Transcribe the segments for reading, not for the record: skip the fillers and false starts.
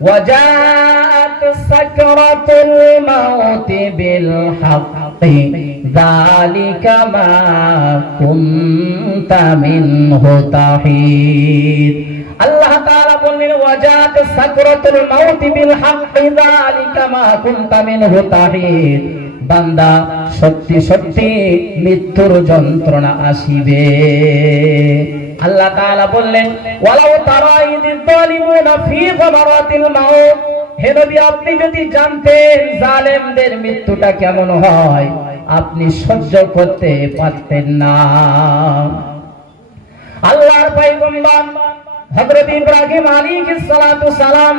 وجاءت سكرة الموت بالحق ذلك ما كنت منه تحيد আল্লাহ তাআলা বললেন ওয়াজাত সাকরাতুল মাউত বিল হক যালিকা মা কুনতা মিনহু তাহিদ বান্দা সত্যি সত্যি মৃত্যুর যন্ত্রণা আসিবে আল্লাহ তাআলা বললেন ওয়ালাউ তারা ইযিল যালিমুনা ফি গামারাতিল মাউত হে নবী আপনি যদি জানতেন জালেমদের মৃত্যুটা কেমন হয় আপনি সহ্য করতে পারতেন না আল্লাহর পয়গম্বর হযরত ইব্রাহিম আলাইহিস সালাতু সালাম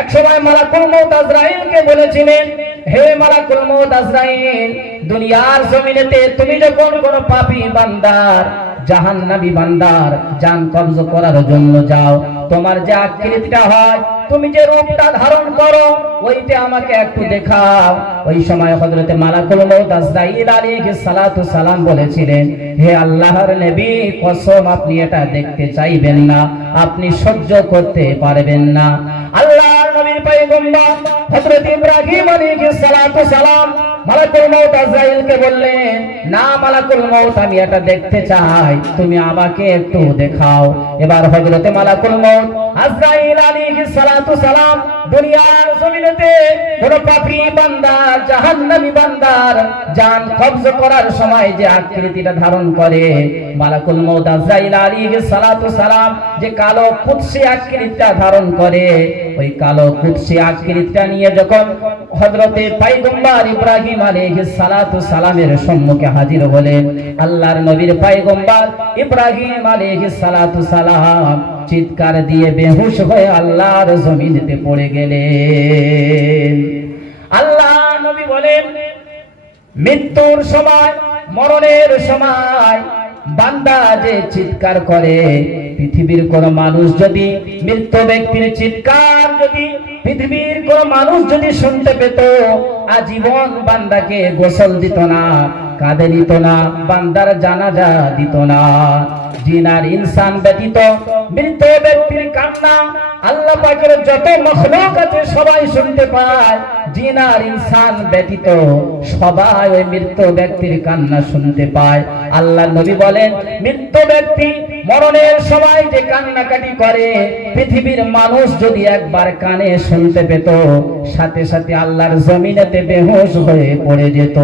এক সময় মালাকুল মউত আজরাইলকে বলেছিলেন হে মালাকুল মউত আজরাইল দুনিয়ার জমিনেতে তুমি যখন কোন পাপী বান্দার জাহান্নামী বান্দার জান কবজ করার জন্য যাও তোমার যে আকৃতিটা হয় তুমি যে রূপটা ধারণ করো ওইটা আমাকে একটু দেখাও ওই সময় হযরতে মালাকুল মউত আজরাইল আলাইহিস সালাতু সালাম বলেছিলেন হে আল্লাহর নবী কসম আপনি এটা দেখতে চাইবেন না আপনি সহ্য করতে পারবেন না আল্লাহর নবীর পয়গম্বর হযরত ইব্রাহিম আলাইহিস সালাতু সালাম মালাকুল মউত আজরাইলকে বললেন না মালাকুল মউত আমি এটা দেখতে চাই তুমি আমাকে একটু দেখাও এবার হযরতে মালাকুল মউত আজরাইল আলাইহিস সালাতু সালাম দুনিয়ার জমিনেতে কোন পাপী বান্দা জাহান্নামী বান্দার জান কবজ করার সময় যে আকৃতিটা ধারণ করে মালাকুল মউত আজরাইল আলাইহিস সালাতু সালাম যে কালো কুদসি আকৃতিটা ধারণ করে ওই কালো কুদসি আকৃতিটা নিয়ে যখন হযরতে পয়গম্বর ইব্রাহিম আলাইহিস সালাতু সালামের সম্মুখে হাজির হলেন আল্লাহর নবীর পয়গম্বর ইব্রাহিম আলাইহিস সালাতু সালাম চিৎকার দিয়ে বেহুশ হয়ে আল্লাহর জমিনেতে পড়ে গেলেন আল্লাহ নবী বলেন মৃত্যুর সময় মরণের সময় বান্দা যে চিৎকার করে পৃথিবীর কোন মানুষ যদি মৃত ব্যক্তির চিৎকার যদি পৃথিবীর কোন মানুষ যদি শুনতে পেত আজীবন বান্দাকে গোসল দিত না কাঁদে দিত না বান্দার জানাজা দিত না জিন আর ইনসান ব্যতীত মৃত ব্যক্তির কান্না আল্লাহ পাকের যত মাখলুক আছে সবাই শুনতে পায় জিন আর ইনসান ব্যতীত সবাই ওই মৃত ব্যক্তির কান্না শুনতে পায় আল্লাহ নবী বলেন মৃত ব্যক্তি মরণের সময় যে কান্নাকাটি করে পৃথিবীর মানুষ যদি একবার কানে শুনতে পেত সাথে সাথে আল্লাহর জমিনেতে বেহুশ হয়ে পড়ে যেত।